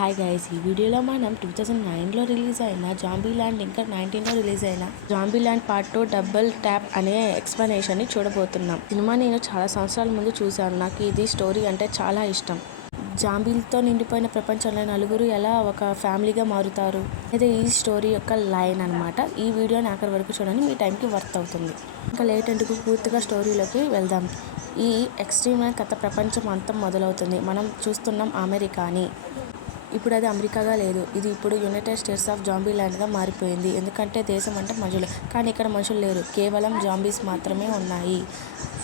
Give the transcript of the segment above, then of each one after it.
Hi guys, ఈ వీడియోలో మనం 2009లో రిలీజ్ అయిన జాంబీల్యాండ్ ఇంకా 19లో రిలీజ్ అయిన జాంబీల్యాండ్ పార్ట్ 2 డబుల్ ట్యాప్ అనే ఎక్స్ప్లెనేషన్ని చూడబోతున్నాం. సినిమా నేను చాలా సంవత్సరాల ముందు చూశాను. నాకు ఇది స్టోరీ అంటే చాలా ఇష్టం. జాంబీలతో నిండిపోయిన ప్రపంచంలో నలుగురు ఎలా ఒక ఫ్యామిలీగా మారుతారు అయితే ఈ స్టోరీ యొక్క లైన్ అనమాట. ఈ వీడియోని ఆఖరి వరకు చూడండి, మీ టైంకి వర్త్ అవుతుంది. ఇంకా లేట్ ఎందుకు, పూర్తిగా స్టోరీలోకి వెళ్దాం. ఈ ఎక్స్ట్రీమ్ కథ ప్రపంచం అంతం మొదలవుతుంది. మనం చూస్తున్నాం అమెరికాని. ఇప్పుడు అది అమెరికాగా లేదు, ఇది ఇప్పుడు యునైటెడ్ స్టేట్స్ ఆఫ్ జాంబీల్యాండ్గా మారిపోయింది. ఎందుకంటే దేశం అంటే మనుషులు, కానీ ఇక్కడ మనుషులు లేరు, కేవలం జాంబీస్ మాత్రమే ఉన్నాయి.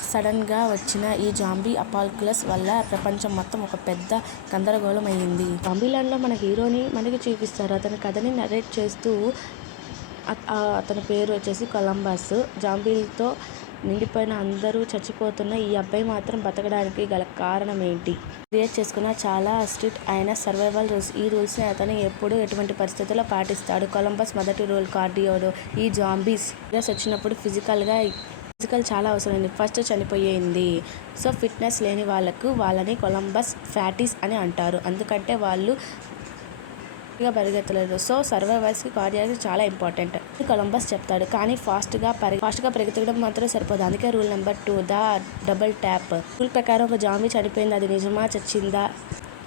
సడన్గా వచ్చిన ఈ జాంబీ అపాల్కలస్ వల్ల ప్రపంచం మొత్తం ఒక పెద్ద గందరగోళం అయ్యింది. జాంబీల్యాండ్లో మన హీరోని మనకి చూపిస్తారు. అతని కథని నరేట్ చేస్తూ అతని పేరు వచ్చేసి కొలంబస్. జాంబీలతో నిండిపోయిన అందరూ చచ్చిపోతున్న ఈ అబ్బాయి మాత్రం బతకడానికి గల కారణం ఏంటి? క్రియేట్ చేసుకున్న చాలా స్ట్రిక్ట్ అయిన సర్వైవల్ రూల్స్. ఈ రూల్స్ని అతను ఎప్పుడు ఎటువంటి పరిస్థితుల్లో పాటిస్తాడు. కొలంబస్ మొదటి రూల్ కార్డియోలో. ఈ జాంబీస్ వచ్చినప్పుడు ఫిజికల్ చాలా అవసరమైంది. ఫస్ట్ చనిపోయింది. సో ఫిట్నెస్ లేని వాళ్ళని కొలంబస్ ఫ్యాటీస్ అని అంటారు. ఎందుకంటే వాళ్ళు పరిగెత్తలేదు. సో సర్వైవర్స్కి కార్డియాలజీ చాలా ఇంపార్టెంట్. కొలంబస్ చెప్తాడు. కానీ ఫాస్ట్గా పరిగెత్తడం మాత్రం సరిపోదు. అందుకే rule number 2 the double tap. Rule ప్రకారం ఒక జాంబీ చనిపోయింది, అది నిజమా చచ్చిందా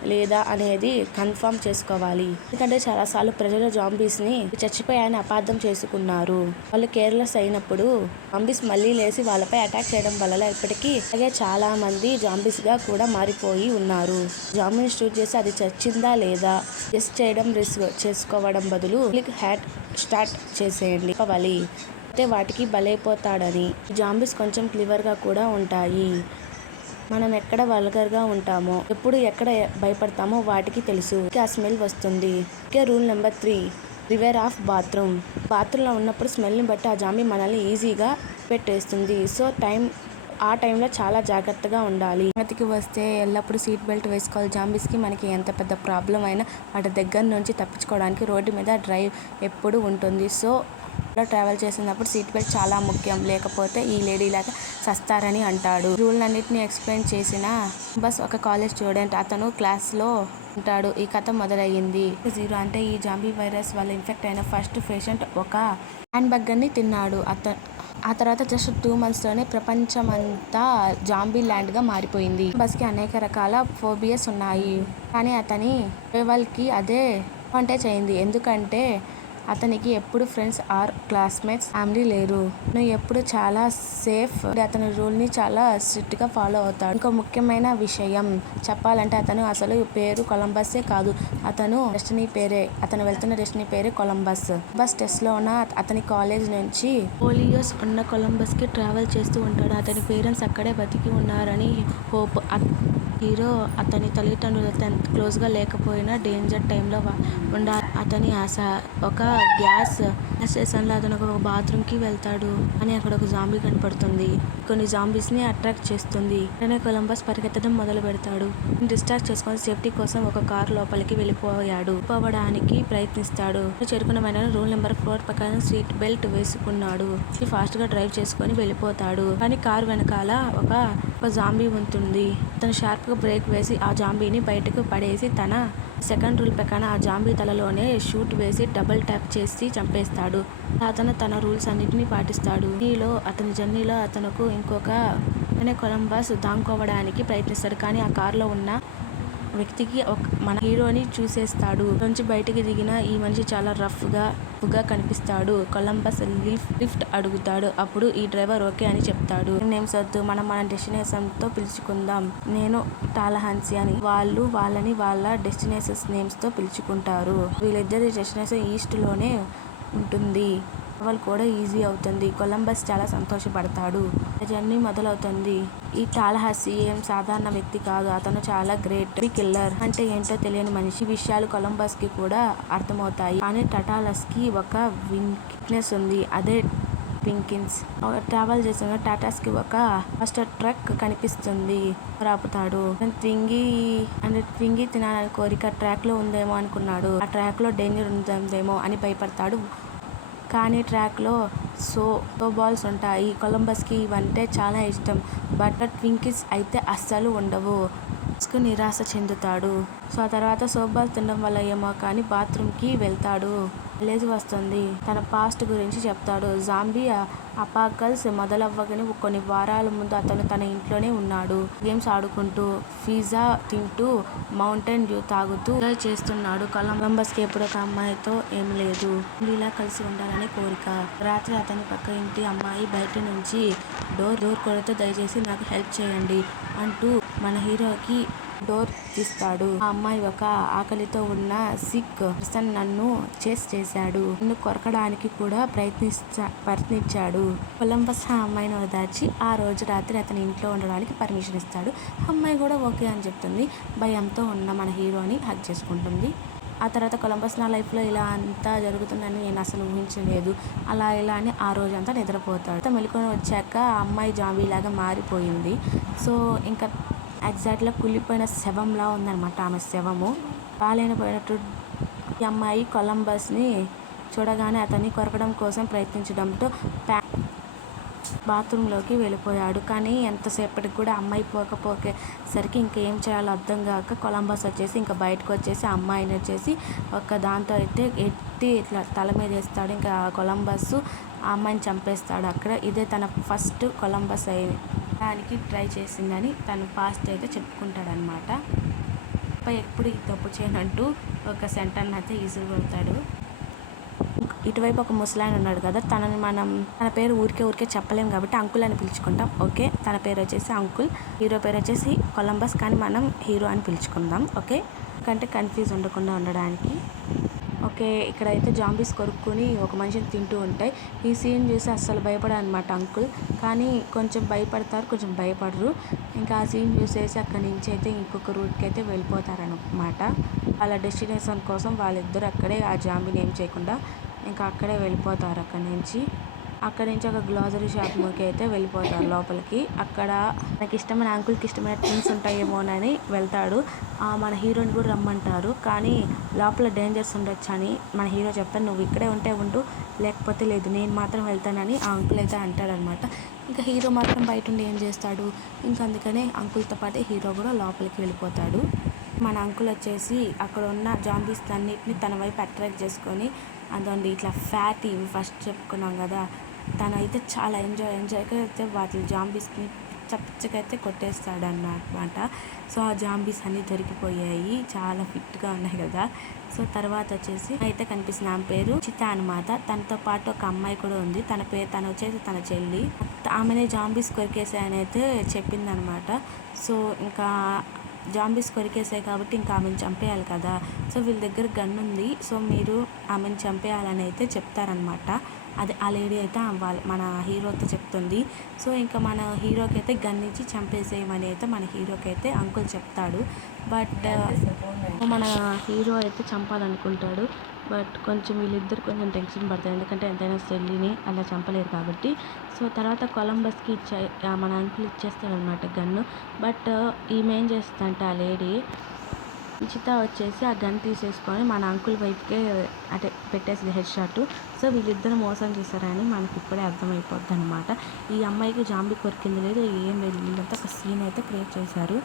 లేదా అనేది కన్ఫర్మ్ చేసుకోవాలి. ఎందుకంటే చాలాసార్లు ప్రజలు జాంబీస్ని చచ్చిపోయాయని అపార్థం చేసుకున్నారు. వాళ్ళు కేర్లెస్ అయినప్పుడు జాంబీస్ మళ్ళీ లేచి వాళ్ళపై అటాక్ చేయడం వల్ల ఇప్పటికీ అలాగే చాలా మంది జాంబీస్గా కూడా మారిపోయి ఉన్నారు. జాంబీని షూట్ చేసి అది చచ్చిందా లేదా గెస్ చేయడం రిస్క్ చేసుకోవడం బదులు క్లిక్ హ్యాట్ స్టార్ట్ చేసేయండి అవ్వాలి. అయితే వాటికి బలైపోతాడని. జాంబీస్ కొంచెం క్లివర్గా కూడా ఉంటాయి. మనం ఎక్కడ వల్గర్గా ఉంటామో, ఎప్పుడు ఎక్కడ భయపడతామో వాటికి తెలుసు. ఆ స్మెల్ వస్తుంది. రూల్ నెంబర్ 3 రివేర్ ఆఫ్ బాత్రూంలో ఉన్నప్పుడు స్మెల్ని బట్టి ఆ జాంబీ మనల్ని ఈజీగా పెట్టేస్తుంది. సో ఆ టైంలో చాలా జాగ్రత్తగా ఉండాలి. సంగతికి వస్తే ఎల్లప్పుడూ సీట్ బెల్ట్ వేసుకోవాలి. జాంబీస్కి మనకి ఎంత పెద్ద ప్రాబ్లం అయినా వాటి దగ్గర నుంచి తప్పించుకోవడానికి రోడ్డు మీద డ్రైవ్ ఎప్పుడు ఉంటుంది. సో ట్రావెల్ చేసినప్పుడు సీట్ బెల్ట్ చాలా ముఖ్యం, లేకపోతే ఈ లేడీ లాగా సస్తారని అంటాడు. రూల్ అన్నిటిని ఎక్స్ప్లెయిన్ చేసిన బస్ ఒక కాలేజ్ స్టూడెంట్. అతను క్లాస్లో ఉంటాడు. ఈ కథ మొదలయ్యింది 0 అంటే ఈ జాంబీ వైరస్ వల్ల ఇన్ఫెక్ట్ అయిన ఫస్ట్ పేషెంట్ ఒక హ్యాండ్ బర్గర్ని తిన్నాడు. ఆ తర్వాత జస్ట్ 2 monthsలోనే ప్రపంచమంతా జాంబీ ల్యాండ్గా మారిపోయింది. బస్కి అనేక రకాల ఫోబియాస్ ఉన్నాయి, కానీ అతని కి అదే అడ్వాంటేజ్ అయింది. ఎందుకంటే అతనికి ఎప్పుడు ఫ్రెండ్స్ ఆర్ క్లాస్మేట్స్ ఫ్యామిలీ లేరు. అతను ఎప్పుడు చాలా సేఫ్. అతని రూల్ని చాలా స్ట్రిక్ట్గా ఫాలో అవుతాడు. ఇంకో ముఖ్యమైన విషయం చెప్పాలంటే అతను అసలు పేరు కొలంబస్సే కాదు, అతను వెళ్తున్న డెస్టినీ పేరే కొలంబస్. బస్ టెస్ట్లో ఉన్న అతని కాలేజ్ నుంచి పోలియోస్ ఉన్న కొలంబస్కి ట్రావెల్ చేస్తూ ఉంటాడు. అతని పేరెంట్స్ అక్కడే బతికి ఉన్నారని హోప్. హీరో అతని తల్లిదండ్రులతో క్లోజ్గా లేకపోయినా డేంజర్ టైంలో ఉండాలి అతని ఆశ. ఒక గ్యాస్ స్టేషన్లో అతను ఒక బాత్రూమ్కి వెళ్తాడు, అని అక్కడ ఒక జాంబీ కనపడుతుంది. కొన్ని జాంబీస్ని అట్రాక్ట్ చేస్తుంది. వెంటనే కొలంబస్ పరిగెత్తడం మొదలు పెడతాడు. డిస్ట్రాక్ట్ చేసుకొని సేఫ్టీ కోసం ఒక కార్ లోపలికి వెళ్ళిపోవడానికి ప్రయత్నిస్తాడు. చేరుకున్న వెంటనే రూల్ నెంబర్ 4 ప్రకారం సీట్ బెల్ట్ వేసుకున్నాడు. ఫాస్ట్గా డ్రైవ్ చేసుకొని వెళ్ళిపోతాడు. కానీ కార్ వెనకాల ఒక జాంబీ ఉంటుంది. అతను షార్ప్గా బ్రేక్ వేసి ఆ జాంబీని బయటకు పడేసి తన సెకండ్ రూల్ ప్రకారం ఆ జాంబీ తలలోనే షూట్ వేసి డబుల్ ట్యాప్ చేసి చంపేస్తాడు. అతను తన రూల్స్ అన్నిటినీ పాటిస్తాడు. అతని జర్నీలో అతనుకు ఇంకొక కొలంబస్ దాంకోవడానికి ప్రయత్నిస్తాడు. కానీ ఆ కారులో ఉన్న వ్యక్తికి మన హీరోని చూసేస్తాడు. నుంచి బయటికి దిగిన ఈ మనిషి చాలా రఫ్గా కనిపిస్తాడు. కొలంబస్ లిఫ్ట్ అడుగుతాడు. అప్పుడు ఈ డ్రైవర్ ఓకే అని చెప్తాడు. నేమ్స్ వద్దు, మనం మన డెస్టినేషన్తో పిలుచుకుందాం. నేను టాలహాన్సీ అని. వాళ్ళు వాళ్ళని వాళ్ళ డెస్టినేషన్స్ నేమ్స్తో పిలుచుకుంటారు. వీళ్ళిద్దరి డెస్టినేషన్ ఈస్ట్లోనే ఉంటుంది. ట్రావెల్ కూడా ఈజీ అవుతుంది. కొలంబస్ చాలా సంతోషపడతాడు. జర్నీ మొదలవుతుంది. ఈ టాలహాసీ ఏం సాధారణ వ్యక్తి కాదు, అతను చాలా గ్రేట్ కిల్లర్. అంటే ఏంటో తెలియని మనిషి. ఈ విషయాలు కొలంబస్కి కూడా అర్థమవుతాయి. కానీ టాటాలస్కి ఒక వీక్నెస్ ఉంది, అదే పింకిన్స్. ట్రావెల్ చేస్తున్న టాటాస్కి ఒక ఫస్ట్ ట్రక్ కనిపిస్తుంది. ఆపుతాడు. ట్వింగి తినాలని కోరిక ట్రాక్లో ఉందేమో అనుకున్నాడు. ఆ ట్రాక్లో డేంజర్ ఉందేమో అని భయపడతాడు. కానీ ట్రాక్లో బాల్స్ ఉంటాయి. కొలంబస్కి ఇవంటే చాలా ఇష్టం. బట్ ట్వింకిస్ అయితే అస్సలు ఉండవు. నిరాశ చెందుతాడు. సో ఆ తర్వాత సోప్ బాత్ తినడం వల్ల ఏమో కానీ బాత్రూమ్కి వెళ్తాడు. లేచి వస్తుంది. తన పాస్ట్ గురించి చెప్తాడు. జాంబీ అపాకల్స్ మొదలవ్వగానే కొన్ని వారాల ముందు అతను తన ఇంట్లోనే ఉన్నాడు. గేమ్స్ ఆడుకుంటూ, పిజ్జా తింటూ, మౌంటైన్ డ్యూ తాగుతూ ఎంజాయ్ చేస్తున్నాడు. కొలంబస్కి ఎప్పుడు ఒక అమ్మాయితో ఏం లేదు. ఇలా కలిసి ఉండాలనే కోరిక. రాత్రి అతని పక్క ఇంటి అమ్మాయి బయట నుంచి డోర్ కొడుతూ దయచేసి నాకు హెల్ప్ చేయండి అంటూ మన హీరోకి డోర్ తీస్తాడు. ఆ అమ్మాయి ఒక ఆకలితో ఉన్న సిక్ పర్సన్ నన్ను చేశాడు. నన్ను కొరకడానికి కూడా ప్రయత్నించాడు. కొలంబస్ ఆ అమ్మాయిని ఓదార్చి ఆ రోజు రాత్రి అతని ఇంట్లో ఉండడానికి పర్మిషన్ ఇస్తాడు. అమ్మాయి కూడా ఓకే అని చెప్తుంది. భయంతో ఉన్న మన హీరోని హగ్ చేసుకుంటుంది. ఆ తర్వాత కొలంబస్ నా లైఫ్లో ఇలా అంతా జరుగుతుందని నేను అసలు ఊహించలేదు. అలా ఇలా అని ఆ రోజంతా నిద్రపోతాడు. మెలుకొని వచ్చాక ఆ అమ్మాయి జాంబీలాగా మారిపోయింది. సో ఇంకా ఎగ్జాక్ట్గా కుళ్ళిపోయిన శవంలా ఉందన్నమాట ఆమె శవము. పోయినట్టు ఈ అమ్మాయి కొలంబస్ని చూడగానే అతన్ని కొరకడం కోసం ప్రయత్నించడంతో బాత్రూంలోకి వెళ్ళిపోయాడు. కానీ ఎంతసేపటికి కూడా అమ్మాయి పోకపోయేసరికి ఇంకేం చేయాలో అర్థం కాక కొలంబస్ వచ్చేసి ఇంకా బయటకు వచ్చేసి ఆ అమ్మాయిని వచ్చేసి ఒక దాంతో అయితే ఎత్తి ఇట్లా తల మీద వేస్తాడు. ఇంకా కొలంబస్ ఆ అమ్మాయిని చంపేస్తాడు అక్కడ. ఇదే తన ఫస్ట్ కొలంబస్ దానికి ట్రై చేసిందని తను పాస్ట్ అయితే చెప్పుకుంటాడనమాట. ఎప్పుడు ఈ తప్పు చేయనంటూ ఒక సెంటర్ని అయితే ఈజీ కొడతాడు. ఇటువైపు ఒక ముసలాయన ఉన్నాడు కదా, తన పేరు ఊరికే చెప్పలేము కాబట్టి అంకుల్ అని పిలుచుకుంటాం. ఓకే, తన పేరు వచ్చేసి అంకుల్. హీరో పేరు వచ్చేసి కొలంబస్, కానీ మనం హీరో అని పిలుచుకుందాం. ఓకే, కంటే కన్ఫ్యూజ్ ఉండకుండా ఉండడానికి. ఓకే, ఇక్కడైతే జాంబీస్ కొరుక్కుని ఒక మనిషిని తింటూ ఉంటాయి. ఈ సీన్ చూసి అస్సలు భయపడారు అనమాట అంకుల్. కానీ కొంచెం భయపడతారు, కొంచెం భయపడరు. ఇంకా ఆ సీన్ చూసేసి అక్కడి నుంచి అయితే ఇంకొక రూట్కి అయితే వెళ్ళిపోతారనమాట. వాళ్ళ డెస్టినేషన్ కోసం వాళ్ళిద్దరు అక్కడే ఆ జాంబీని ఏం చేయకుండా ఇంకా అక్కడే వెళ్ళిపోతారు. అక్కడి నుంచి ఒక గ్లాసరీ షాప్కి అయితే వెళ్ళిపోతారు లోపలికి. అక్కడ నాకు ఇష్టమైన అంకుల్కి ఇష్టమైన థింగ్స్ ఉంటాయేమోనని వెళ్తాడు. మన హీరోని కూడా రమ్మంటారు, కానీ లోపల డేంజర్స్ ఉండొచ్చు అని మన హీరో చెప్తాను. నువ్వు ఇక్కడే ఉండు, లేకపోతే లేదు, నేను మాత్రం వెళ్తానని ఆ అంకుల్ అయితే అంటాడనమాట. ఇంకా హీరో మాత్రం బయట ఉండి ఏం చేస్తాడు, ఇంకా అందుకనే అంకుల్తో పాటే హీరో కూడా లోపలికి వెళ్ళిపోతాడు. మన అంకుల్ వచ్చేసి అక్కడ ఉన్న జాంబీస్ అన్నిటిని తన వైపు అట్రాక్ట్ చేసుకొని అదండి ఇట్లా ఫ్యాటీ ఫస్ట్ చెప్పుకున్నాం కదా, తనైతే చాలా ఎంజాయ్గా అయితే వాటి జాంబీస్ని పిచ్చకైతే కొట్టేస్తాడు అన్నమాట. సో ఆ జాంబీస్ అన్నీ దొరికిపోయాయి, చాలా ఫిట్గా ఉన్నాయి కదా. సో తర్వాత వచ్చేసి అయితే కనిపిస్తుంది, ఆమె పేరు చిత అనమాట. తనతో పాటు ఒక అమ్మాయి కూడా ఉంది. తను వచ్చేసి తన చెల్లి. ఆమెనే జాంబీస్ కొరికేసాయని అయితే చెప్పిందనమాట. సో ఇంకా జాంబీస్ కొరికేసాయి కాబట్టి ఇంకా ఆమెను చంపేయాలి కదా. సో వీళ్ళ దగ్గర గన్ ఉంది, సో మీరు ఆమెను చంపేయాలని అయితే చెప్తారనమాట. అది ఆ లేడీ అయితే మన హీరోతో చెప్తుంది. సో ఇంకా మన హీరోకి అయితే గన్ ఇచ్చి చంపేసేయమని అయితే మన హీరోకి అయితే అంకుల్ చెప్తాడు. బట్ మన హీరో అయితే చంపాలనుకుంటాడు. బట్ కొంచెం వీళ్ళిద్దరు కొంచెం టెన్షన్ పడతారు, ఎందుకంటే ఎంతైనా చెల్లిని అలా చంపలేరు కాబట్టి. సో తర్వాత కొలంబస్కి మన అంకుల్ ఇచ్చేస్తాడనమాట గన్ను. బట్ ఈమె ఏం చేస్తుందంటే ఆ లేడీ ఉచిత వచ్చేసి ఆ గన్ తీసేసుకొని మన అంకుల్ వైపుకే అంటే పెట్టేసింది హెడ్ షాట్. సో వీళ్ళిద్దరు మోసం చేశారని మనకి ఇప్పుడే అర్థమైపోద్ది అనమాట. ఈ అమ్మాయికి జాంబీ కొరికింది లేదు, ఏం లేదు, వీళ్ళంతా ఒక సీన్ అయితే క్రియేట్ చేశారు.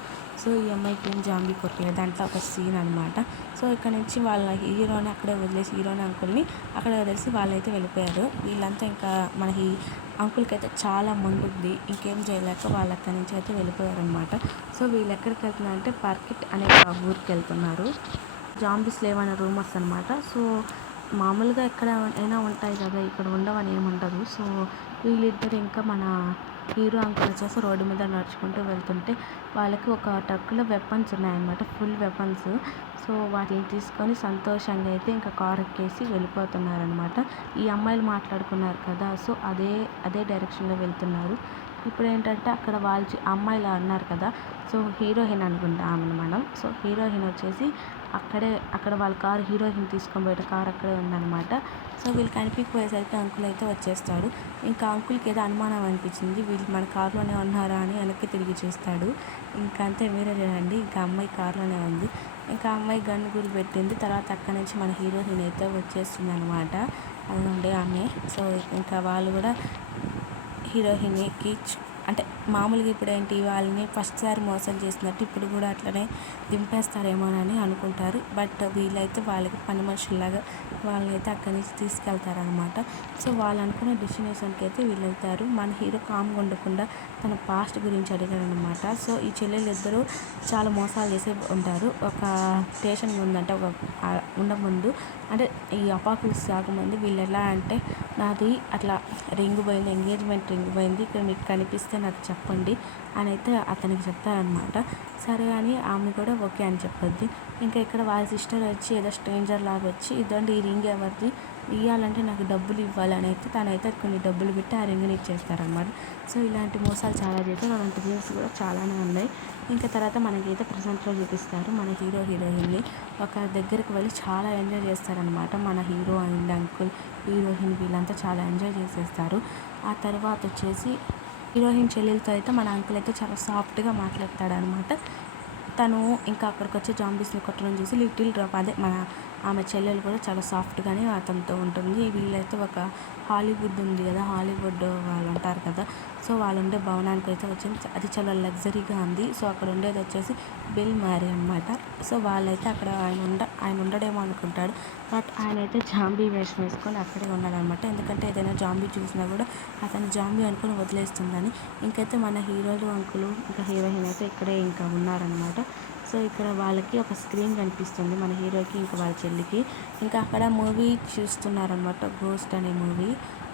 సో ఈ అమ్మాయికి ఏం జాంబీ కొరికిలేదు, దాంట్లో ఒక సీన్ అనమాట. సో ఇక్కడ నుంచి వాళ్ళ హీరోని అక్కడే వదిలేసి హీరోని అంకుల్ని అక్కడ వదిలేసి వాళ్ళైతే వెళ్ళిపోయారు. వీళ్ళంతా ఇంకా మన అంకుల్కి అయితే చాలా మండుద్ది, ఇంకేం చేయలేక వాళ్ళు అక్కడి నుంచి అయితే వెళ్ళిపోయారనమాట. సో వీళ్ళు ఎక్కడికి వెళ్తున్నారంటే పార్కిట్ అనే ఊరికి వెళ్తున్నారు. జాంబీస్ లేవనే రూమర్స్ అనమాట. సో మామూలుగా ఎక్కడ అయినా ఉంటాయి కదా, ఇక్కడ ఉండవని ఏముండదు. సో వీళ్ళిద్దరు ఇంకా మన హీరో అంకుల్ వచ్చేసి రోడ్డు మీద నడుచుకుంటూ వెళ్తుంటే వాళ్ళకి ఒక ట్రక్లో వెపన్స్ ఉన్నాయన్నమాట, ఫుల్ వెపన్స్. సో వాటిని తీసుకొని సంతోషంగా అయితే ఇంకా కార్ ఎక్కేసి వెళ్ళిపోతున్నారనమాట. ఈ అమ్మాయిలు మాట్లాడుకున్నారు కదా, సో అదే డైరెక్షన్లో వెళ్తున్నారు. ఇప్పుడు ఏంటంటే అక్కడ వాళ్ళు అమ్మాయిలు అన్నారు కదా, సో హీరోయిన్ అనుకుంటా ఆమెను మనం. సో హీరోయిన్ వచ్చేసి అక్కడ వాళ్ళ కారు, హీరోయిన్ తీసుకొని పోయే కారు అక్కడే ఉందన్నమాట. సో వీళ్ళు కనిపించిపోయేసరికి అంకుల్ అయితే వచ్చేస్తాడు. ఇంకా అంకుల్కి ఏదో అనుమానం అనిపించింది, వీళ్ళు మన కారులోనే ఉన్నారా అని వెనక్కి తిరిగి చూస్తాడు. ఇంకా అంతే, మీరే చూడండి, ఇంకా అమ్మాయి కారులోనే ఉంది. ఇంకా అమ్మాయి గన్ను గురి పెట్టింది. తర్వాత అక్కడి నుంచి మన హీరోయిన్ అయితే వచ్చేస్తుంది అనమాట. అదండి ఆమె. సో ఇంకా వాళ్ళు కూడా హీరోయిన్కి అంటే మామూలుగా ఇప్పుడేంటి వాళ్ళని ఫస్ట్ సారి మోసం చేసినట్టు ఇప్పుడు కూడా అట్లనే దింపేస్తారేమోనని అనుకుంటారు. బట్ వీళ్ళైతే వాళ్ళకి పని మనుషుల్లాగా వాళ్ళనైతే అక్కడి నుంచి తీసుకెళ్తారనమాట. సో వాళ్ళు అనుకున్న డెస్టినేషన్కి అయితే వీళ్ళు వెళ్తారు. మన హీరో కామ్గా ఉండకుండా తన పాస్ట్ గురించి అడిగారనమాట. సో ఈ చెల్లెలు ఇద్దరు చాలా మోసాలు చేసే ఉంటారు. ఒక స్టేషన్ ముందంటే ఒక ఉండ ముందు అంటే ఈ అపాకుల్స్ రాకముందు వీళ్ళు ఎలా అంటే నాది అట్లా రింగ్ పోయింది, ఎంగేజ్మెంట్ రింగ్ పోయింది, ఇక్కడ మీకు కనిపిస్తే నాకు చెప్పండి అని అయితే అతనికి చెప్తారనమాట. సరే అని ఆమె కూడా ఓకే అని చెప్పొద్ది. ఇంకా ఇక్కడ వాళ్ళ సిస్టర్ వచ్చి ఏదో స్ట్రేంజర్ లాగా వచ్చి ఇదండి ఈ రింగ్ ఎవరిది, ఇవ్వాలంటే నాకు డబ్బులు ఇవ్వాలని అయితే తనైతే కొన్ని డబ్బులు పెట్టి ఆ రింగ్ని ఇచ్చేస్తారనమాట. సో ఇలాంటి మోసాలు చాలా చేస్తారు. అలాంటి రీల్స్ కూడా చాలానే ఉన్నాయి. ఇంకా తర్వాత మనకైతే ప్రజెంట్లో చూపిస్తారు మన హీరో హీరోయిన్ని ఒక దగ్గరికి వెళ్ళి చాలా ఎంజాయ్ చేస్తారనమాట. మన హీరో అండ్ అంకుల్, హీరోయిన్ వీళ్ళంతా చాలా ఎంజాయ్ చేసేస్తారు. ఆ తర్వాత వచ్చేసి హీరోయిన్ చెల్లెలతో అయితే మన అంకుల్ అయితే చాలా సాఫ్ట్గా మాట్లాడతాడనమాట. తను ఇంకా అక్కడికి వచ్చే జాంబీస్ని కొట్టడం చూసి లిటిల్ డ్రాప్ అదే మన ఆమె చెల్లెలు కూడా చాలా సాఫ్ట్గానే అతనితో ఉంటుంది. వీళ్ళైతే ఒక హాలీవుడ్ ఉంది కదా, హాలీవుడ్ వాళ్ళు ఉంటారు కదా, సో వాళ్ళు ఉండే భవనానికి అయితే వచ్చింది. అది చాలా లగ్జరీగా ఉంది. సో అక్కడ ఉండేది వచ్చేసి బిల్ మ్యారీ అనమాట. సో వాళ్ళైతే అక్కడ ఆయన ఉండడేమో అనుకుంటాడు. బట్ ఆయన అయితే జాంబీ వేషం వేసుకొని అక్కడే ఉన్నాడనమాట. ఎందుకంటే ఏదైనా జాంబీ చూసినా కూడా అతను జాంబీ అనుకుని వదిలేస్తుందని. ఇంకైతే మన హీరోలు అంకులు ఇంకా హీరోయిన్ అయితే ఇక్కడే ఇంకా ఉన్నారనమాట. సో ఇక్కడ వాళ్ళకి ఒక స్క్రీన్ కనిపిస్తుంది మన హీరోకి ఇంకా వాళ్ళ చెల్లికి. ఇంకా అక్కడ మూవీ చూస్తున్నారనమాట, గోస్ట్ అనే మూవీ.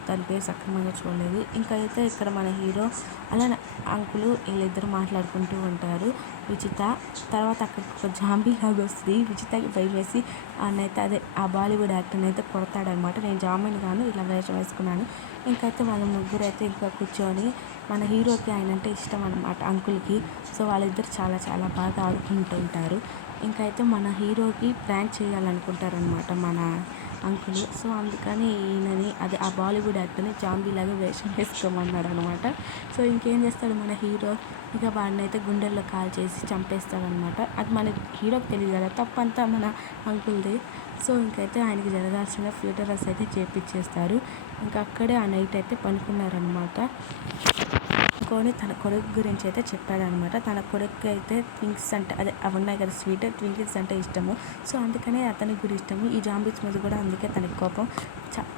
దాని పేరు సక్రమంగా చూడలేదు. ఇంకా అయితే ఇక్కడ మన హీరో అలానే అంకులు వీళ్ళిద్దరు మాట్లాడుకుంటూ ఉంటారు. విచిత తర్వాత అక్కడికి ఒక జాంబీ లాగా వస్తుంది. విచితకి భయం వేసి అన్నైతే అదే ఆ బాలీవుడ్ యాక్టర్ని అయితే కొడతాడనమాట. నేను జాంబీని కాను, ఇలా వేషం వేసుకున్నాను. ఇంకైతే వాళ్ళ ముగ్గురు అయితే ఇంకా కూర్చొని మన హీరోకి ఆయన అంటే ఇష్టం అనమాట అంకుల్కి. సో వాళ్ళిద్దరు చాలా చాలా బాగా ఆడుకుంటుంటారు. ఇంకైతే మన హీరోకి ప్రాంక్ చేయాలనుకుంటారనమాట మన అంకులు. సో అందుకని ఈయనని అదే ఆ బాలీవుడ్ యాక్టర్ని జాంబీలాగా వేషం వేసుకోమన్నాడు అనమాట. సో ఇంకేం చేస్తాడు మన హీరో, ఇక వాడిని అయితే గుండెల్లో కాల్ చేసి చంపేస్తాడనమాట. అది మన హీరోకి తెలియదు కదా, తప్పంతా మన అంకుల్ది. సో ఇంకైతే ఆయనకి జరగాల్సిన ఫ్యూటరల్స్ అయితే చేపించేస్తారు. ఇంకా అక్కడే ఆ నైట్ అయితే పనుకున్నారనమాట. కొని తన కొడుకు గురించి అయితే చెప్పాడనమాట. తన కొడుకు అయితే ట్వింక్స్ అంటే అదే అవి ఉన్నాయి కదా స్వీట్ ట్వింకిల్స్ అంటే ఇష్టము. సో అందుకనే అతనికి కూడా ఇష్టము. ఈ జాంబీస్ మీద కూడా అందుకే తనకి కోపం,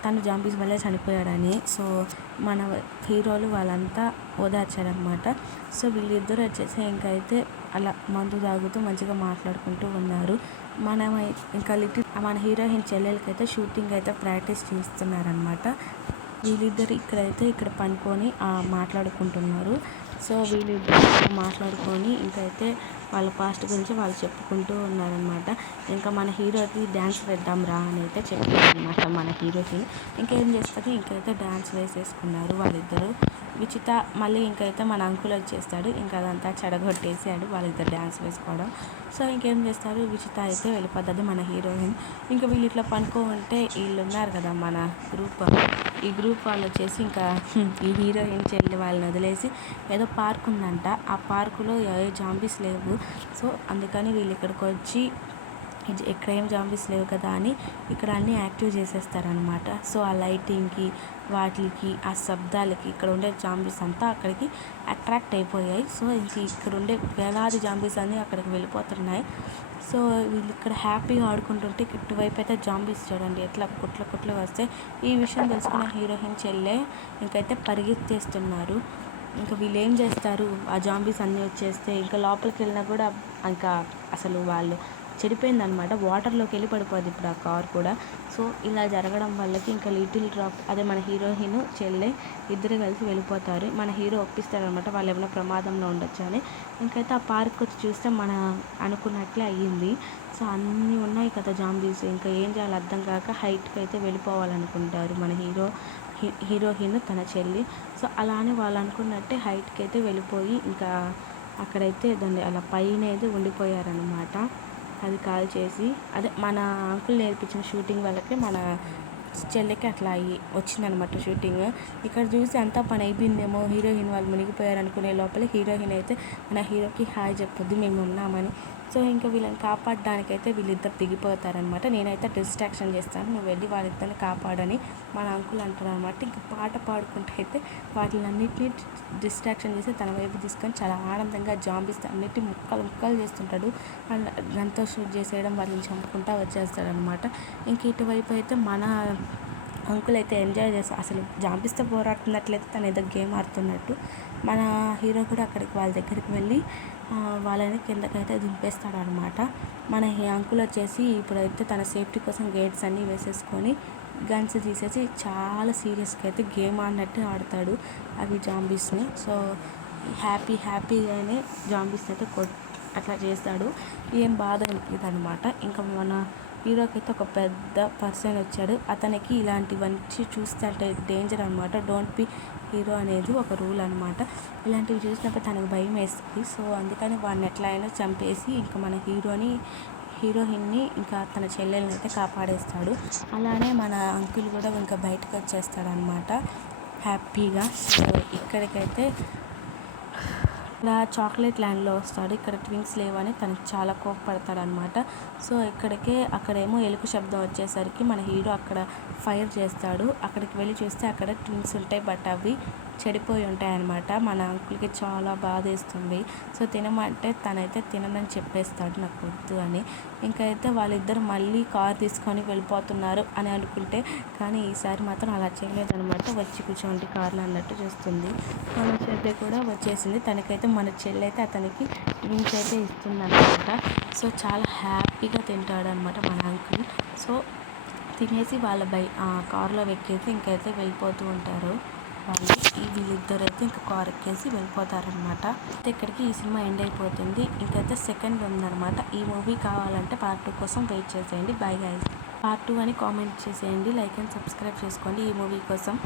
తను జాంబీస్ వల్లే చనిపోయాడని. సో మన హీరోలు వాళ్ళంతా ఓదార్చారనమాట. సో వీళ్ళిద్దరూ వచ్చేసి ఇంకైతే అలా మందు తాగుతూ మంచిగా మాట్లాడుకుంటూ ఉన్నారు. ఇంకా మన హీరోయిన్ చెల్లెలకైతే షూటింగ్ అయితే ప్రాక్టీస్ చేస్తున్నారనమాట. వీళ్ళిద్దరు ఇక్కడ పనుకొని మాట్లాడుకుంటున్నారు. సో వీళ్ళిద్దరు మాట్లాడుకొని ఇంకైతే వాళ్ళ పాస్ట్ గురించి వాళ్ళు చెప్పుకుంటూ ఉన్నారనమాట. ఇంకా మన హీరోకి డ్యాన్స్ వేద్దాం రా అని అయితే చెప్పారనమాట మన హీరోకి. ఇంకేం చేస్తారు, ఇంకైతే డ్యాన్స్ వేసేసుకున్నారు వాళ్ళిద్దరు. విచిత మళ్ళీ ఇంకైతే మన అంకుల్ వచ్చేస్తాడు. ఇంకా అదంతా చెడగొట్టేసాడు వాళ్ళిద్దరు డ్యాన్స్ వేసుకోవడం. సో ఇంకేం చేస్తారు, విచిత అయితే వెళ్ళిపోతుంది మన హీరోయిన్. ఇంకా వీళ్ళు ఇట్లా పనుకోమంటే వీళ్ళు ఉన్నారు కదా మన గ్రూప్, ఈ గ్రూప్ వాళ్ళు వచ్చేసి ఇంకా ఈ హీరోయిన్ చెల్లి వాళ్ళని వదిలేసి ఏదో పార్క్ ఉందంట, ఆ పార్కులో ఏ జాంబీస్ లేవు. సో అందుకని వీళ్ళు ఇక్కడికి వచ్చి ఇక్కడ ఏం జాంబీస్ లేవు కదా అని ఇక్కడ అన్నీ యాక్టివ్ చేసేస్తారనమాట. సో ఆ లైటింగ్కి వాటికి ఆ శబ్దాలకి ఇక్కడ ఉండే జాంబీస్ అంతా అక్కడికి అట్రాక్ట్ అయిపోయాయి. సో ఇంక ఇక్కడ ఉండే వేలాది జాంబీస్ అన్నీ అక్కడికి వెళ్ళిపోతున్నాయి. సో వీళ్ళు ఇక్కడ హ్యాపీగా ఆడుకుంటుంటే ఇటువైపు అయితే జాంబీస్ చూడండి ఎట్లా కుట్లు వస్తే ఈ విషయం తెలుసుకున్న హీరోయిన్ చెల్లె ఇంకైతే పరిగెత్తేస్తున్నారు. ఇంకా వీళ్ళు ఏం చేస్తారు, ఆ జాంబీస్ అన్నీ వచ్చేస్తే ఇంకా లోపలికి వెళ్ళినా కూడా ఇంకా అసలు వాళ్ళు చెడిపోయిందనమాట. వాటర్లోకి వెళ్ళి పడిపోద్ది ఇప్పుడు ఆ కార్ కూడా. సో ఇలా జరగడం వల్లకి ఇంకా లిటిల్ డ్రాప్ అదే మన హీరోయిన్ చెల్లె ఇద్దరు కలిసి వెళ్ళిపోతారు. మన హీరో ఒప్పిస్తారనమాట వాళ్ళు ఏమైనా ప్రమాదంలో ఉండొచ్చు అని. ఇంకైతే ఆ పార్క్ వచ్చి చూస్తే మన అనుకున్నట్లే అయ్యింది. సో అన్నీ ఉన్నాయి కదా జాంబీస్. ఇంకా ఏం చేయాలో అర్థం కాక హైట్కి అయితే వెళ్ళిపోవాలనుకుంటారు మన హీరోయిన్ తన చెల్లి. సో అలానే వాళ్ళు అనుకున్నట్టే హైట్కి అయితే వెళ్ళిపోయి ఇంకా అక్కడైతే దాన్ని అలా పైన అయితే ఉండిపోయారనమాట. అది కాల్ చేసి అదే మన అంకుల్ నేర్పించిన షూటింగ్ వాళ్ళకి మన చెల్లికి అట్లా వచ్చిందనమాట షూటింగ్. ఇక్కడ చూసి అంతా పని అయిపోయిందేమో, హీరోయిన్ వాళ్ళు మునిగిపోయారు అనుకునే లోపల హీరోయిన్ అయితే మన హీరోకి హాయ్ చెప్పొద్దు మేము ఉన్నామని సో ఇంకా వీళ్ళని కాపాడడానికైతే వీళ్ళిద్దరు దిగిపోతారనమాట. నేనైతే డిస్ట్రాక్షన్ చేస్తాను, నువ్వు వెళ్ళి వాళ్ళిద్దరిని కాపాడని మన అంకుల్ అంటారు అనమాట. ఇంకా పాట పాడుకుంటూ అయితే వాటిలన్నింటినీ డిస్ట్రాక్షన్ చేసి తన వైపు తీసుకొని చాలా ఆనందంగా జాంబీస్ అన్నిటిని ముక్కలు ముక్కలు చేస్తుంటాడు. అండ్ గన్తో షూట్ చేసేయడం, వాళ్ళని చంపుకుంటా వచ్చేస్తాడనమాట. ఇంక ఇటువైపు అయితే మన అంకుల్ అయితే ఎంజాయ్ చేస్తాడు. అసలు జాంబీస్తో పోరాడుతున్నట్లయితే తను ఏదో గేమ్ ఆడుతున్నట్టు. మన హీరో కూడా అక్కడికి వాళ్ళ దగ్గరికి వెళ్ళి వాళ్ళని కిందకైతే దింపేస్తాడనమాట. మన అంకుల్ వచ్చేసి ఇప్పుడైతే తన సేఫ్టీ కోసం గేట్స్ అన్నీ వేసేసుకొని గన్స్ తీసేసి చాలా సీరియస్గా అయితే గేమ్ ఆడినట్టు ఆడతాడు అవి జాంబీస్ని. సో హ్యాపీగానే జాంబీస్ అయితే అట్లా చేస్తాడు, ఏం బాధ అనిపించదు అనమాట. ఇంకా మన హీరోకి అయితే ఒక పెద్ద పర్సన్ వచ్చాడు, అతనికి ఇలాంటివన్నీ చూస్తే అంటే డేంజర్ అనమాట. డోంట్ బి హీరో అనేది ఒక రూల్ అనమాట. ఇలాంటివి చూసినప్పుడు తనకు భయం వేస్తుంది. సో అందుకని వాడిని ఎట్లా అయినా చంపేసి ఇంకా మన హీరోయిన్ని ఇంకా తన చెల్లెల్ని అయితే కాపాడేస్తాడు. అలానే మన అంకుల్ కూడా ఇంకా బయటకు వచ్చేస్తాడనమాట హ్యాపీగా. సో ఇక్కడికైతే ఇలా చాక్లెట్ ల్యాండ్లో వస్తాడు. ఇక్కడ ట్విన్స్ లేవని తనకు చాలా కోపపడతాడనమాట. సో అక్కడేమో ఎలుక శబ్దం వచ్చేసరికి మన హీరో అక్కడ ఫైర్ చేస్తాడు. అక్కడికి వెళ్ళి చూస్తే అక్కడ ట్విన్స్ ఉంటాయి, బట్ అవి చెడిపోయి ఉంటాయి అన్నమాట. మన అంకుల్కి చాలా బాధ వేస్తుంది. సో తినమంటే తనైతే తిననని చెప్పేస్తాడు, నాకు వద్దు అని. ఇంకైతే వాళ్ళిద్దరు మళ్ళీ కార్ తీసుకొని వెళ్ళిపోతున్నారు అని అనుకుంటే కానీ ఈసారి మాత్రం అలా చేయలేదనమాట. వచ్చి కూర్చోండి కార్లో అన్నట్టు చూస్తుంది. మన చెల్లె కూడా వచ్చేసింది. తనకైతే మన చెల్లె అయితే అతనికి డ్రింక్స్ అయితే ఇస్తుందన్నమాట. సో చాలా హ్యాపీగా తింటాడు అనమాట మన అంకుల్. సో తినేసి వాళ్ళ కారులో ఎక్కేసి ఇంకైతే వెళ్ళిపోతూ ఉంటారు వాళ్ళు. వీళ్ళిద్దరు అయితే ఇంకా కార్ ఎక్కేసి వెళ్ళిపోతారనమాట. ఇక్కడికి ఈ సినిమా ఎండ్ అయిపోతుంది. ఇంకైతే సెకండ్ ఉందన్నమాట. ఈ మూవీ కావాలంటే పార్ట్ 2 కోసం వెయిట్ చేసేయండి. Bye guys. పార్ట్ 2 అని కామెంట్ చేసేయండి, లైక్ అండ్ సబ్స్క్రైబ్ చేసుకోండి ఈ మూవీ కోసం.